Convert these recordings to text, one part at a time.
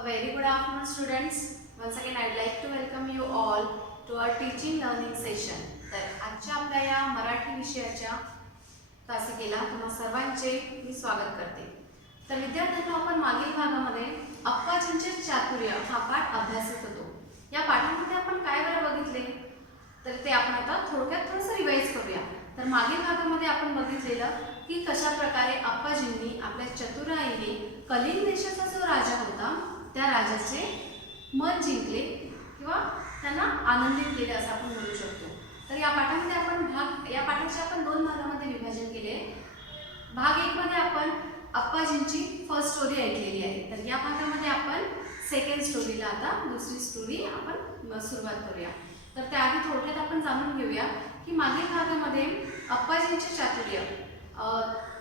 A very good afternoon, students. Once again, I'd like to welcome you all to our teaching learning session. तर आजच्या आपल्या या मराठी विषयाच्या तासिकेला तुम्हा सर्वांचे मी स्वागत करते. तर विद्यार्थ्यांनो, आपण मागील भागामध्ये अप्पाजींचे चातुर्य हा पाठ अभ्यासत होतो. या पाठामध्ये आपण काय बरं बघितले तर ते आपण आता थोडक्यात थोडंसं रिवाइज करूया. तर मागील भागामध्ये आपण बघितलेलं की कशा प्रकारे अप्पाजींनी आपल्या चतुराईने कलिंग देशाचा जो राजा होता त्या राजाचे मन जिंकले किंवा त्यांना आनंदित केले असं आपण म्हणू शकतो. तर या पाठामध्ये या पाठाचे आपण दोन भागामध्ये विभाजन केले. भाग 1 मध्ये आपण अप्पाजींची फर्स्ट स्टोरी ऐकलेली आहे. तर या भागामध्ये आपण सेकंड स्टोरीला आता दुसरी स्टोरी आपण सुरुवात करूया. तर त्याआधी थोडक्यात आपण जाणून घेऊया की मागील भागामध्ये अप्पाजींचे चातुर्य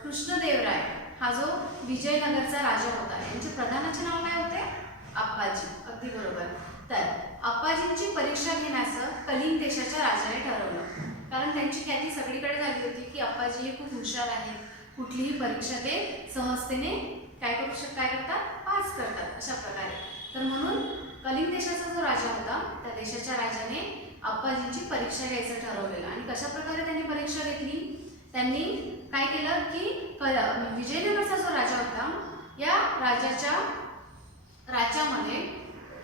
कृष्णदेवराय हा जो विजयनगरचा राजा होता यांचे प्रधानाचे नाव काय होते? अप्पाजी. अगदी बरोबर. तर अप्पाजींची परीक्षा घेण्याचं कलिंग देशाच्या राजाने ठरवलं. कारण त्यांची ख्याती सगळीकडे झाली होती की अप्पाजी हे खूप हुशार आहेत, कुठलीही परीक्षा ते सहजतेने काय करतात, पास करतात अशा प्रकारे. तर म्हणून कलिंग देशाचा जो राजा होता त्या देशाच्या राजाने अप्पाजींची परीक्षा घ्यायचं ठरवलेलं. आणि कशा प्रकारे त्यांनी परीक्षा घेतली? त्यांनी काय केलं की विजयनगरचा जो राजा होता या राज्यामध्ये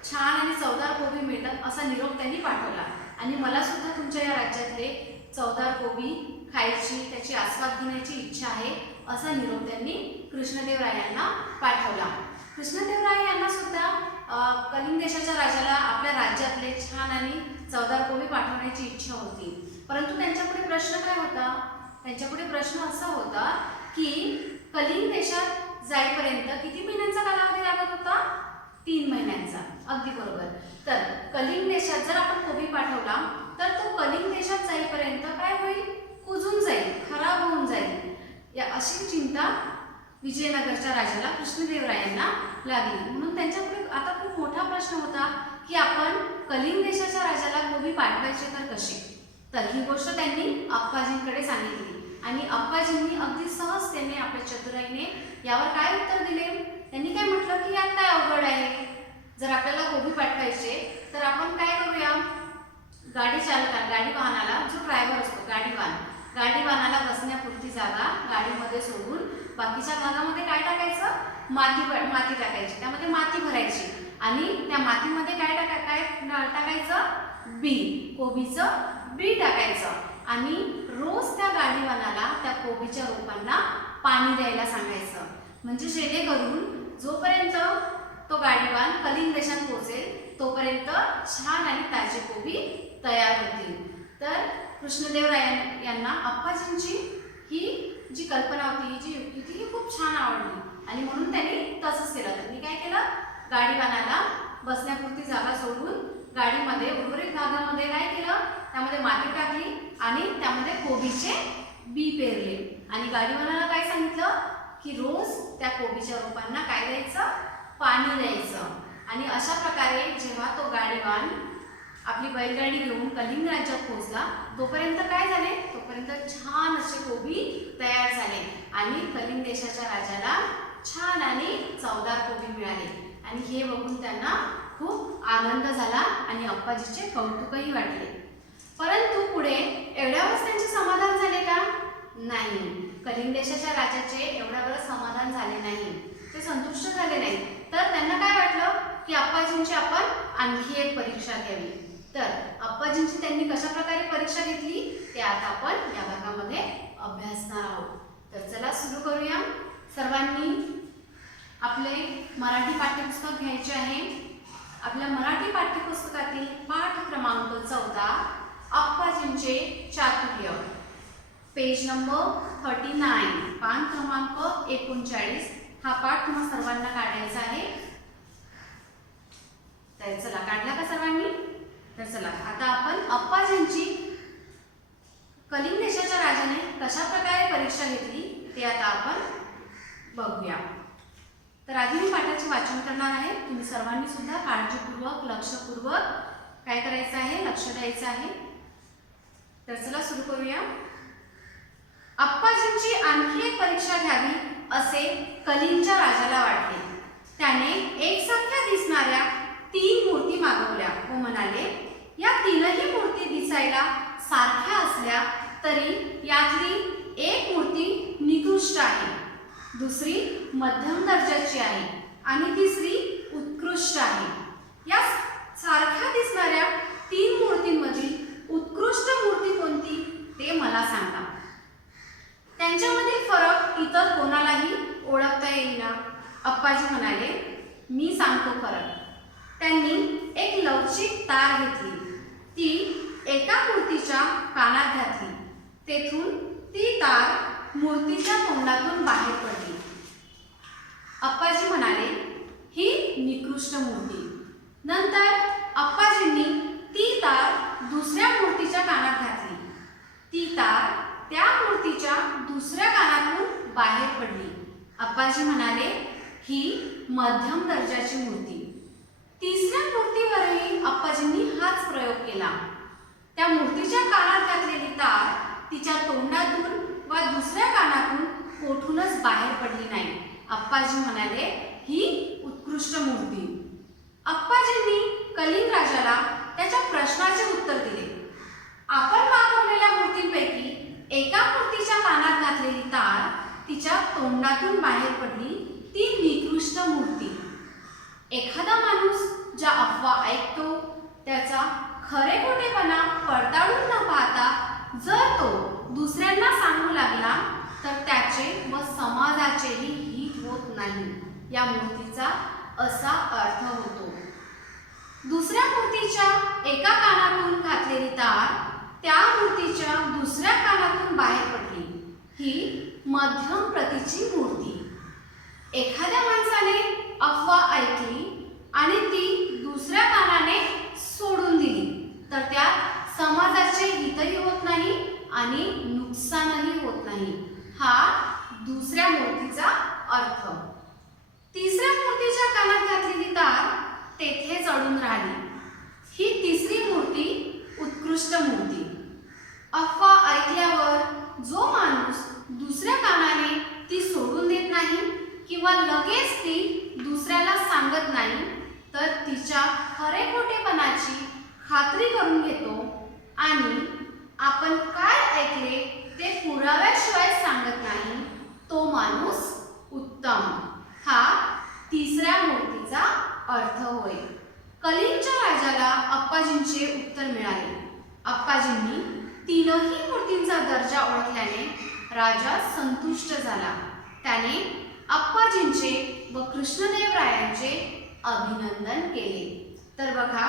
छान आणि चवदार कोबी मिळतात असा निरोप त्यांनी पाठवला. आणि मला सुद्धा तुमच्या या राज्यातले चवदार कोबी खायची, त्याची आस्वाद घेण्याची इच्छा आहे असा निरोप त्यांनी कृष्णदेवरायांना पाठवला. कृष्णदेवराय यांना सुद्धा कलिंग देशाच्या राजाला आपल्या राज्यातले छान आणि चवदार कोबी पाठवण्याची इच्छा होती. परंतु त्यांच्यापुढे प्रश्न काय होता? त्यांच्यापुढे प्रश्न असा होता की कलिंग देशात जाईपर्यंत किती महिन्यांचा कालावधी लागत होता? 3 महिन्यांचा. अगदी बरोबर. तर कलिंग देशात जर आपण कोबी पाठवला तर तो कलिंग देशात जाईपर्यंत काय होईल? कुजून जाईल, खराब होऊन जाईल. या अशी चिंता विजयनगरच्या राजाला कृष्णदेवरायांना लागली. म्हणून त्यांच्यापुढे आता खूप मोठा प्रश्न होता की आपण कलिंग देशाच्या राजाला कोबी पाठवायचे तर कसे? तर ही गोष्ट त्यांनी अप्पाजींकडे सांगितली. आणि अप्पाजींनी अगदी सहजतेने आपल्या चतुराईने यावर काय उत्तर दिले? त्यांनी काय म्हटलं की यात काय अवघड आहे? जर आपल्याला कोबी पाठवायचे तर आपण काय करूया, गाडी वाहनाला जो ड्रायव्हर असतो गाडीवानाला बसण्यापुरती जागा गाडीमध्ये सोडून बाकीच्या भागामध्ये काय टाकायचं? माती टाकायची, त्यामध्ये माती भरायची आणि त्या मातीमध्ये काय टाकायचं? बी, कोबीचं बी टाकायचं. आणि रोज त्या गाडीवानाला त्या कोबीच्या रोपांना पाणी द्यायला सांगायचं. म्हणजे जेणेकरून जोपर्यंत तो गाडीवान कलिंग देशात पोहोचेल तोपर्यंत छान आणि ताजे कोबी तयार होतील. तर कृष्णदेवराय यांना अप्पाजींची ही जी कल्पना होती, जी युक्ती होती, ही खूप छान आवडली. आणि म्हणून त्यांनी तसंच केलं. त्यांनी काय केलं? गाडीवानाला बसण्यापुरती जागा सोडून गाडीमध्ये उर्वरित भागामध्ये काय केलं? त्यामध्ये माती टाकली आणि त्यामध्ये कोबीचे बी पेरले. आणि गाडीवानाला काय सांगितलं की रोज त्या कोबीच्या रोपांना काय द्यायचं? पाणी द्यायचं. आणि अशा प्रकारे जेव्हा तो गाडीवान आपली बैलगाडी घेऊन कलिंग राज्यात पोहोचला तोपर्यंत काय झाले? तोपर्यंत छान असे कोबी तयार झाले आणि कलिंग देशाच्या राजाला छान आणि चवदार कोबी मिळाले. आणि हे बघून त्यांना खूप आनंद झाला आणि अप्पाजीचे कौतुकही वाटले. परंतु पुढे एवढ्यावरच त्यांचे समाधान झाले का? नाही. कलिंग देशाच्या राजाचे एवढ्यावर समाधान झाले नाही, ते संतुष्ट झाले नाही. तर त्यांना काय वाटलं की अप्पाजींची आपण आणखी एक परीक्षा घ्यावी. तर अप्पाजींची त्यांनी कशा प्रकारे परीक्षा घेतली ते आता आपण या भागामध्ये अभ्यासणार आहोत. तर चला सुरू करूया. सर्वांनी आपले मराठी पाठ्यपुस्तक घ्यायचे आहे. आपल्या मराठी पाठ्यपुस्तकातील पाठ क्रमांक 14 अप्पाजींचे चातुर्य, पेज नंबर 39, पान क्रमांक 39 हा पाठ तुम्हा सर्वांना काढायचा आहे. तर चला, काढला का सर्वांनी? तर चला आता आपण अप्पाजींची कलिंग देशाच्या राजाने कशा प्रकारे परीक्षा घेतली ते आता आपण बघूया. तर आधी मी पाठाचे वाचन करणार आहे. तुम्ही सर्वांनी सुद्धा काळजीपूर्वक, लक्षपूर्वक काय करायचं आहे? लक्ष द्यायचं आहे. तर चला सुरू करूया. अप्पाजींची आणखी एक परीक्षा घ्यावी असे कलिंगच्या राजाला वाटले. त्याने एकसारख्या दिसणाऱ्या 3 मूर्ती मागवल्या व म्हणाले, या तीनही मूर्ती दिसायला सारख्या असल्या तरी यातली एक मूर्ती निकृष्ट आहे, दुसरी मध्यम दर्जाची आहे आणि तिसरी उत्कृष्ट आहे. या सारख्या दिसणाऱ्या 3 मूर्तींमधील उत्कृष्ट मूर्ती कोणती ते मला सांगा. त्यांच्यामधील फरक इतर कोणालाही ओळखता येईना. अप्पाजी म्हणाले, मी सांगतो फरक. त्यांनी एक लवचिक तार घेतली, ती एका मूर्तीच्या कानात घातली. तेथून ती तार मूर्तीच्या तोंडातून बाहेर पडली. अप्पाजी म्हणाले, ही निकृष्ट मूर्ती. नंतर अप्पाजींनी ती तार दुसऱ्या मूर्तीच्या कानात घातली. ती तार त्या मूर्तीच्या दुसऱ्या कानातून बाहेर पडली. अप्पाजी म्हणाले, ही मध्यम दर्जाची मूर्ती. तिसऱ्या मूर्तीवरही अप्पाजींनी हाच प्रयोग केला. त्या मूर्तीच्या कानात घातलेली तार तिच्या तोंडातून व दुसऱ्या कानातून कोठूनच बाहेर पडली नाही. अप्पाजी म्हणाले, ही उत्कृष्ट मूर्ती. अप्पाजींनी कलिंग राजाला त्याच्या प्रश्नाचे उत्तर दिले. आपण मागवलेल्या मूर्तींपैकी एका मूर्तीच्या कानात घातलेली तार तिच्या तोंडातून बाहेर पडली, ती निकृष्ट मूर्ती. एखादा माणूस ज्या अफवा ऐकतो त्याचा खरे खोटेपणा पडताळून न पाहता जर तो दुसऱ्यांना सांगू लागला तर त्याचे व समाजाचेही हित होत नाही, या मूर्तीचा असा अर्थ होतो. दुसऱ्या मूर्तीच्या एका कानातून घातलेली तार त्या मूर्तीच्या दुसऱ्या कानातून बाहेर पडली, ही मध्यम प्रतीची मूर्ती. एखाद्या माणसाने अफवा ऐकली आणि ती दुसऱ्या कानाने सोडून दिली तर त्यात समाजाचे हितही होत नाही आणि नुकसानही होत नाही, हा दुसऱ्या मूर्तीचा अर्थ. तिसऱ्या मूर्तीच्या कानात घातलेली तार तेथेच अडून राहिली, ही तिसरी मूर्ती उत्कृष्ट मूर्ती. अफवा ऐकल्यावर जो माणूस दुसऱ्या कानाने ती सोडून देत नाही किंवा लगेच ती दुसऱ्याला सांगत नाही तर तिच्या खरे खोटेपणाची खात्री करून घेतो आणि आपण काय ऐकले ते पुराव्याशिवाय सांगत नाही, तो माणूस उत्तम, हा तिसऱ्या मूर्तीचा अर्थ होय. कलिंगच्या राजाला अप्पाजींचे उत्तर मिळाले. अप्पाजींनी तीनही मूर्तींचा दर्जा ओळखल्याने राजा संतुष्ट झाला. त्याने अप्पाजींचे व कृष्णदेवरायांचे अभिनंदन केले. तर बघा,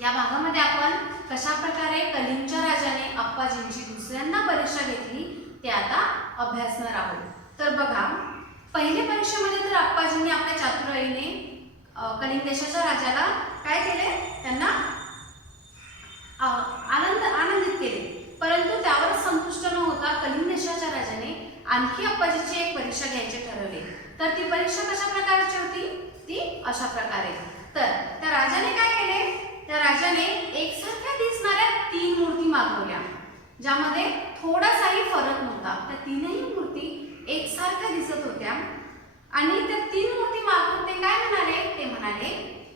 या भागामध्ये आपण कशा प्रकारे कलिंगच्या राजाने अप्पाजींची दुसऱ्यांदा परीक्षा घेतली ते आता अभ्यासणार आहोत. तर बघा, पहिल्या परीक्षेमध्ये तर अप्पाजींनी आपल्या चातुर्याने कलिंग देशाच्या राजाला काय केले, त्यांना आनंदित केले. परंतु त्यावर संतुष्ट न होता कलिंग देशाच्या राजाने आणखी अप्पाजीची एक परीक्षा घ्यायचे ठरवले. तर ती परीक्षा कशा प्रकारची होती, ती अशा प्रकारे. तर त्या राजाने काय केले, त्या राजाने एकसारख्या दिसणाऱ्या 3 मूर्ती मागवल्या ज्यामध्ये थोडासाही फरक नव्हता. त्या तीनही मूर्ती एकसारख्या दिसत होत्या आणि त्या 3 मूर्ती मागून ते काय म्हणाले, ते म्हणाले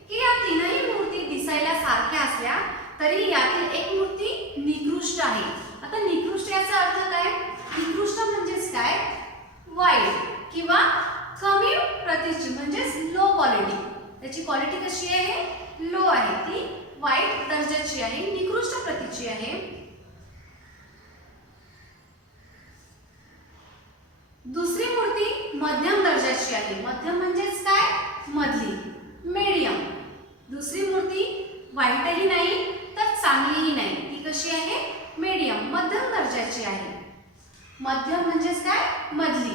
की या तीनही मूर्ती दिसायला सारख्या असल्या तरी यातील एक मूर्ती निकृष्ट आहे. आता निकृष्ट याचा अर्थ काय, निकृष्ट म्हणजेच काय, वाईट किंवा कमी प्रतीची म्हणजेच लो क्वालिटी. त्याची क्वालिटी कशी आहे, लो आहे, ती वाईट दर्जाची आहे, निकृष्ट प्रतीची आहे. दुसरी मूर्ती मध्यम दर्जाची आहे. मध्यम म्हणजेच काय, मधली, मीडियम. दुसरी मूर्ती वाईटही नाही तर चांगलीही नाही, ती कशी आहे, मीडियम, मध्यम दर्जाची आहे. मध्यम म्हणजेच काय, मधली,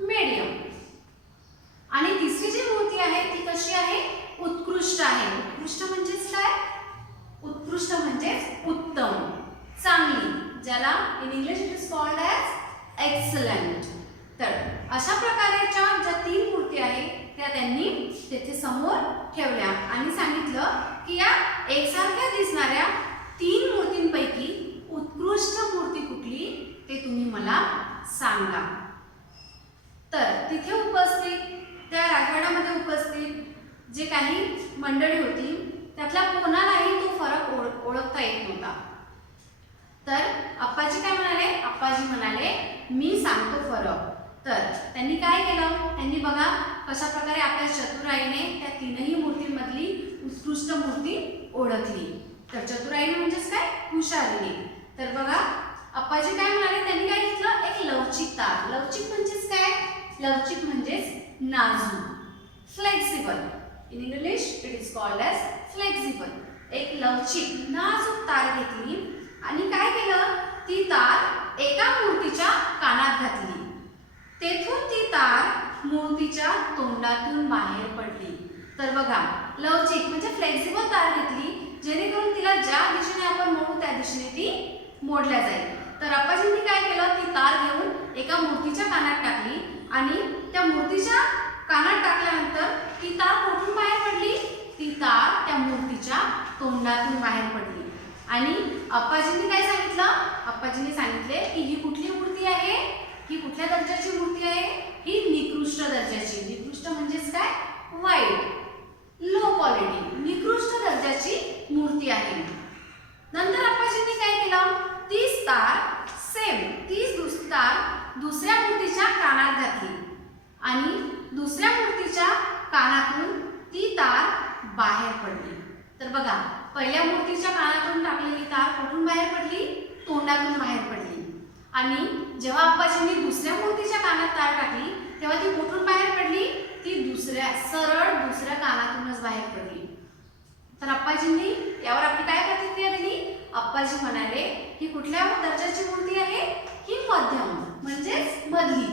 मीडियम. आणि तिसरी जी मूर्ती आहे ती कशी आहे, उत्कृष्ट आहे. उत्कृष्ट म्हणजेच काय, उत्कृष्ट म्हणजेच उत्तम, चांगली, ज्याला in English it is called as excellent. तर अशा प्रकारच्या ज्या 3 मूर्ती आहेत त्या त्यांनी तेथे समोर ठेवल्या आणि सांगितलं की या एकसारख्या दिसणाऱ्या 3 मूर्तींपैकी उत्कृष्ट मूर्ती कुठली ते तुम्ही मला सांगा. तर तिथे उपस्थित, त्या राजवाड्यामध्ये उपस्थित जे काही मंडळी होती त्यातल्या कोणालाही तो फरक ओळखता येत नव्हता. तर आप्पाजी काय म्हणाले? आप्पाजी म्हणाले मी सांगतो फरक. तर त्यांनी काय केलं? त्यांनी बघा कशा प्रकारे आपल्या चतुराईने त्या तीनही मूर्तींमधली उत्कृष्ट मूर्ती ओळखली. तर चतुराईने म्हणजेच काय? हुशारीने. तर बघा आप्पाजी काय म्हणाले? त्यांनी काय घेतलं? एक लवचिक तार. लवचिक म्हणजेच काय? लवचिक म्हणजेच नाजूक, flexible. In English it is called as flexible. एक लवचिक नाजूक तार घेतली आणि काय केलं? ती तार एका मूर्तीच्या कानात घातली. तेथून ती तार मूर्तीच्या तोंडातून बाहेर पडली. तर बघा लवचिक म्हणजे फ्लेक्सिबल तार घेतली जेणेकरून तिला ज्या दिशेने आपण मोडू त्या दिशेने ती मोडल्या जाईल. तर आप्पाजींनी काय केलं? ती तार घेऊन एका मूर्तीच्या कानात टाकली आणि त्या मूर्तीच्या कानात टाकल्यानंतर ती तार कुठून बाहेर पडली? ती तार त्या मूर्तीच्या तोंडातून बाहेर पडली. आणि आप्पाजींनी काय सांगितलं? आप्पाजींनी सांगितले की ही कुठली मूर्ती आहे? ही कुठल्या दर्जाची मूर्ती आहे? ही निकृष्ट दर्जाची. निकृष्ट म्हणजेच काय? वाईट, लो क्वालिटी, निकृष्ट दर्जाची मूर्ती आहे. नंतर आप्पाजींनी काय केलं? तीच तार दुसऱ्या मूर्तीच्या कानात घातली आणि दुसऱ्या मूर्तीच्या कानातून ती तार बाहेर पडली. तर बघा पहिल्या मूर्तीच्या कानातून टाकलेली तार कुठून बाहेर पडली? तोंडातून बाहेर पडली. आणि जेव्हा आप्पाजींनी दुसऱ्या मूर्तीच्या कानात तार टाकली तेव्हा ती कुठून बाहेर पडली? ती सरळ दुसऱ्या कानातूनच बाहेर पडली. तर आप्पाजींनी यावर आपली काय प्रतिक्रिया दिली? आप्पाजी म्हणाले ही कुठल्या दर्जाची मूर्ती आहे? ही मध्यम म्हणजेच मधली,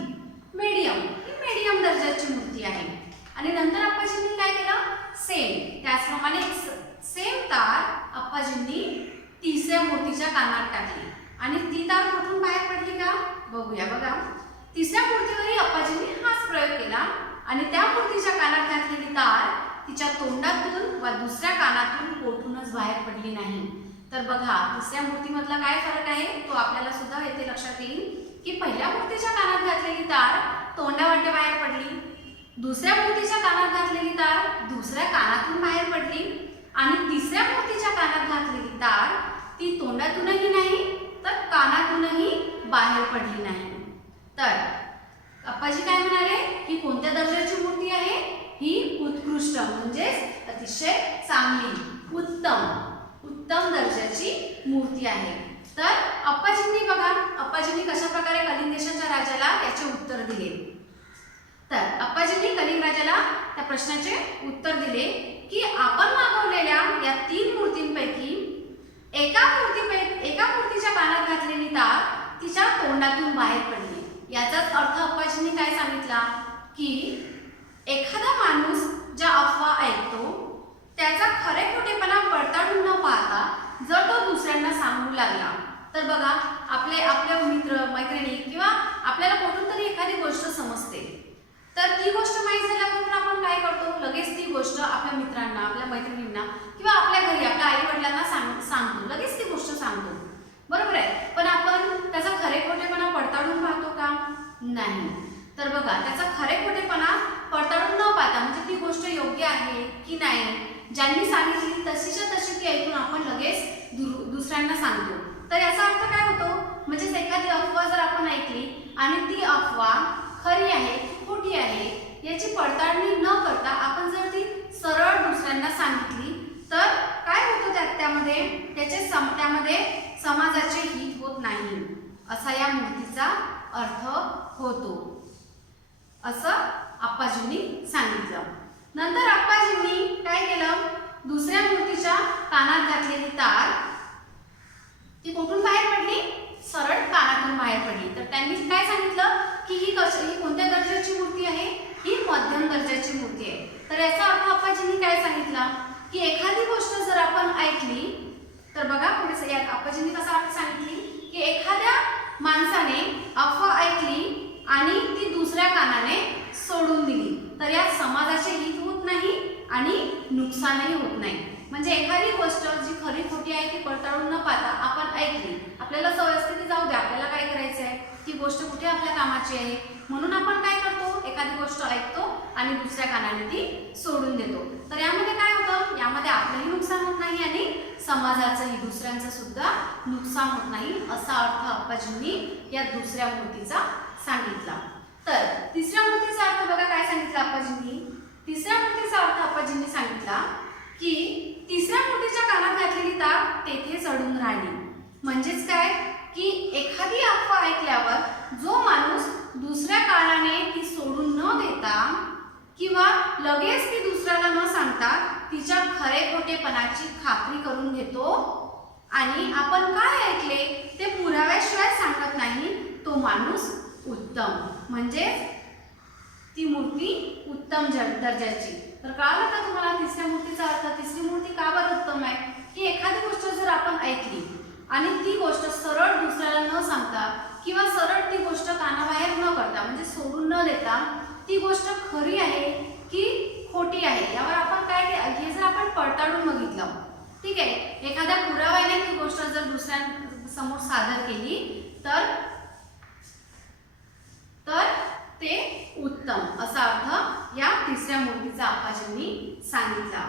मीडियम, ही मीडियम दर्जाची मूर्ती आहे. आणि नंतर आप्पाजींनी काय केलं? त्याचप्रमाणे सेम तार आप्पाजींनी तिसऱ्या मूर्तीच्या कानात टाकली आणि ती तार कुठून बाहेर पडली का? बघूया. बघा तिसऱ्या मूर्तीवरही आप्पाजींनी हाच प्रयोग केला आणि त्या मूर्तीच्या कानात घातलेली तार तिच्या तोंडातून व दुसऱ्या कानातून कोठूनच बाहेर पडली नाही. तर बघा तिसऱ्या मूर्तीमधला काय फरक आहे तो आपल्याला सुद्धा येथे लक्षात येईल की पहिल्या मूर्तीच्या कानात घातलेली तार तोंडावाटे बाहेर पडली, दुसऱ्या मूर्तीच्या कानात घातलेली तार दुसऱ्या कानातून बाहेर पडली आणि तिसऱ्या मूर्तीच्या कानात घातलेली तार ती तोंडातूनही नाही तर कानातूनही बाहेर पडली नाही. तर आप्पाजी काय म्हणाले? ही कोणत्या दर्जाची मूर्ती आहे? ही उत्कृष्ट म्हणजेच अतिशय चांगली, उत्तम दर्जाची मूर्ती आहे. तर आप्पाजींनी बघा आप्पाजींनी कशा प्रकारे कलिंग देशाच्या राजाला याचे उत्तर दिले. तर आप्पाजींनी कलिंग राजाला त्या प्रश्नाचे उत्तर दिले की आपण मागवलेल्या या 3 मूर्तींपैकी एका मूर्तीच्या कानात घातलेली तार तिच्या तोंडातून बाहेर पडली. याचाच अर्थ आप्पाजींनी काय सांगितला की एखादा माणूस ज्या अफवा ऐकतो त्याचा खरे खोटेपणा पडताळून न पाहता जर तो दुसऱ्यांना सांगू लागला तर बघा आपल्या मित्र मैत्रिणी किंवा आपल्याला कुठून तरी एखादी गोष्ट समजते तर ती गोष्ट माहीत झाल्यानंतर आपण काय करतो? लगेच ती गोष्ट आपल्या मित्रांना, आपल्या मैत्रिणींना किंवा आपल्या घरी आपल्या आई वडिलांना सांगतो, लगेच ती गोष्ट सांगतो, बरोबर आहे. पण आपण त्याचा खरे खोटेपणा पडताळून पाहतो का? नाही. तर बघा त्याचा खरे खोटेपणा पडताळून न पाहता म्हणजे ती गोष्ट योग्य आहे की नाही, ज्यांनी सांगितली तशीच्या तशी ती ऐकून आपण लगेच दुसऱ्यांना सांगतो. तर याचा अर्थ काय होतो? म्हणजेच एखादी अफवा जर आपण ऐकली आणि ती अफवा खरी आहे की खोटी आहे याची पडताळणी न करता आपण जर ती सरळ दुसऱ्यांना सांगितली तर काय होतं? त्यामध्ये समाजाचे हित होत नाही असा या मूर्तीचा अर्थ होतो, असं आप्पाजींनी सांगितलं. नंतर आप्पाजींनी काय केलं? दुसऱ्या मूर्तीच्या कानात घातलेली तार ती कुठून बाहेर पडली? सरळ कानातून बाहेर पडली. तर त्यांनी काय सांगितलं की ही कोणत्या दर्जाची मूर्ती आहे? ही मध्यम दर्जाची मूर्ती आहे. तर याचा अर्थ आप्पाजींनी काय सांगितला की एखादी गोष्ट जर आपण ऐकली तर बघा पुढे आप्पाजींनी कसा अर्थ सांगितली की एखाद्या माणसाने अफवा ऐकली आणि ती दुसऱ्या कानाने सोडून दिली तर यात समाजाचे हित होत नाही आणि नुकसानही होत नाही. म्हणजे एखादी गोष्ट जी खरी खोटी आहे ती पडताळून न पाहता आपण ऐकली, आपल्याला सवय असते की जाऊ दे आपल्याला काय करायचं आहे, ती गोष्ट कुठे आपल्या कामाची आहे म्हणून आपण काय करतो, एखादी गोष्ट ऐकतो आणि दुसऱ्या कानाने ती सोडून देतो. तर यामध्ये काय होतं, यामध्ये आपलंही नुकसान होत नाही आणि समाजाचंही, दुसऱ्यांचं सुद्धा नुकसान होत नाही, असा अर्थ अप्पाजींनी या दुसऱ्या मूर्तीचा सांगितला. तर तिसऱ्या मूर्तीचा अर्थ बघा काय सांगितलं अप्पाजींनी. तिसऱ्या मूर्तीचा अर्थ अप्पाजींनी सांगितला की तिसऱ्या मूर्तीच्या कानात घातलेली तार तेथेच अडून राहिली. म्हणजेच काय की एखादी अफवा ऐकल्यावर जो माणूस दुसऱ्या कानाने ती सोडून न देता किंवा लगेच ती दुसऱ्याला न सांगता तिच्या खरे खोटेपणाची खात्री करून घेतो आणि आपण काय ऐकले ते पुराव्याशिवाय सांगत नाही, तो माणूस उत्तम, म्हणजे ती मूर्ती उत्तम दर्जाची. तर कळालं का तुम्हाला तिसऱ्या मूर्तीचा अर्थ. तिसरी मूर्ती का बरं उत्तम आहे की एखादी गोष्ट जर आपण ऐकली आणि ती गोष्ट सरळ दुसऱ्याला न सांगता किंवा सरळ ती गोष्ट कानाबाहेर न करता, म्हणजे सोडून न देता, ती गोष्ट खरी आहे की खोटी आहे यावर आपण काय हे जर आपण पडताळून बघितलं, ठीक आहे, एखाद्या पुराव्याने ती गोष्ट जर दुसऱ्यांसमोर सादर केली तर ते उत्तम असा अर्थ या तिसऱ्या मूर्तीचा अप्पाजींनी सांगितला.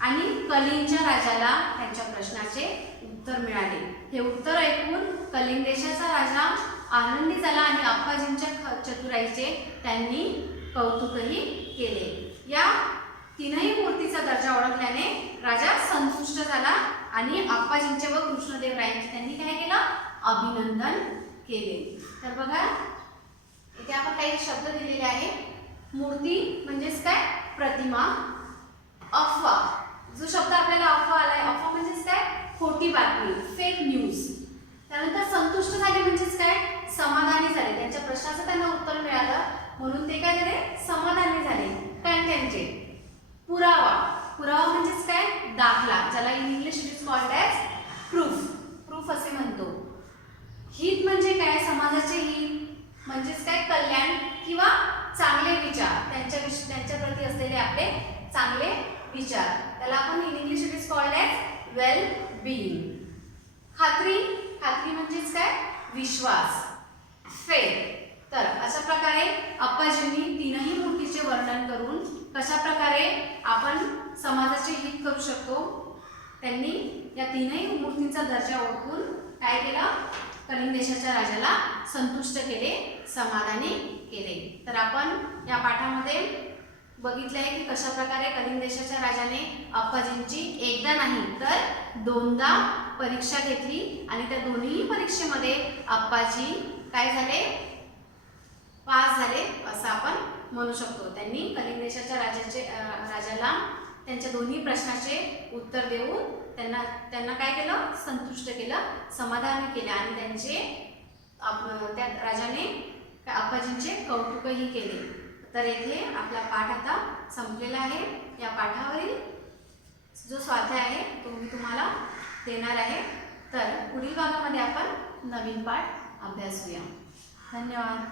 आणि कलिंगच्या राजाला त्यांच्या प्रश्नाचे उत्तर मिळाले. हे उत्तर ऐकून कलिंग देशाचा राजा आनंदी झाला आणि अप्पाजींच्या चतुराईचे त्यांनी कौतुकही केले. या तीनही मूर्तीचा दर्जा ओळखल्याने राजा संतुष्ट झाला आणि अप्पाजींचे व कृष्णदेवरायांचे त्यांनी काय केलं, अभिनंदन केले. तर बघा इथे आपण काही शब्द दिलेले आहे. मूर्ती म्हणजेच काय, प्रतिमा. अफवा, जो शब्द आपल्याला अफवा आलाय, अफवा म्हणजेच काय, खोटी बातमी, फेक न्यूज. त्यानंतर संतुष्ट झाले म्हणजेच काय, समाधानी झाले, त्यांच्या प्रश्नाचं त्यांना उत्तर मिळालं म्हणून ते काय झाले, समाधानी झाले. त्यांचे पुरावा, पुरावा म्हणजेच काय, दाखला, ज्याला in English it is called as proof, proof असे म्हणतो. हित म्हणजे काय, समाजाचे हित म्हणजेच काय, कल्याण किंवा चांगले विचार, त्यांच्या प्रती असलेले आपले चांगले विचार, त्याला आपण in English it is called as well being. खात्री, खात्री म्हणजेच काय, विश्वास, फेथ. तर अशा प्रकारे अप्पाजींनी तीनही मूर्तीचे वर्णन करून कशा प्रकारे आपण समाजाचे हित करू शकतो, त्यांनी या तीनही मूर्तींचा दर्जा ओळखून काय केलं, कलिंग देशाच्या राजाला संतुष्ट केले, समाधानी केले. तर आपण या पाठामध्ये बघितलं आहे की कशा प्रकारे कलिंग देशाच्या राजाने अप्पाजींची एकदा नाही तर दोनदा परीक्षा घेतली आणि त्या दोन्ही परीक्षेमध्ये अप्पाजी काय झाले, पास झाले असं आपण म्हणू शकतो. त्यांनी कलिंग देशाच्या राजाला त्यांच्या दोन्ही प्रश्नाचे उत्तर देऊन त्यांना काय केलं, संतुष्ट केलं, समाधानी केले आणि त्या राजाने अप्पाजींचे कौतुकही केले. तर येथे आपला पाठ आता संपलेला आहे. या पाठावरील जो स्वाध्याय आहे तो मी तुम्हाला देणार आहे. तर पुढील भागामध्ये आपण नवीन पाठ अभ्यासूया. धन्यवाद.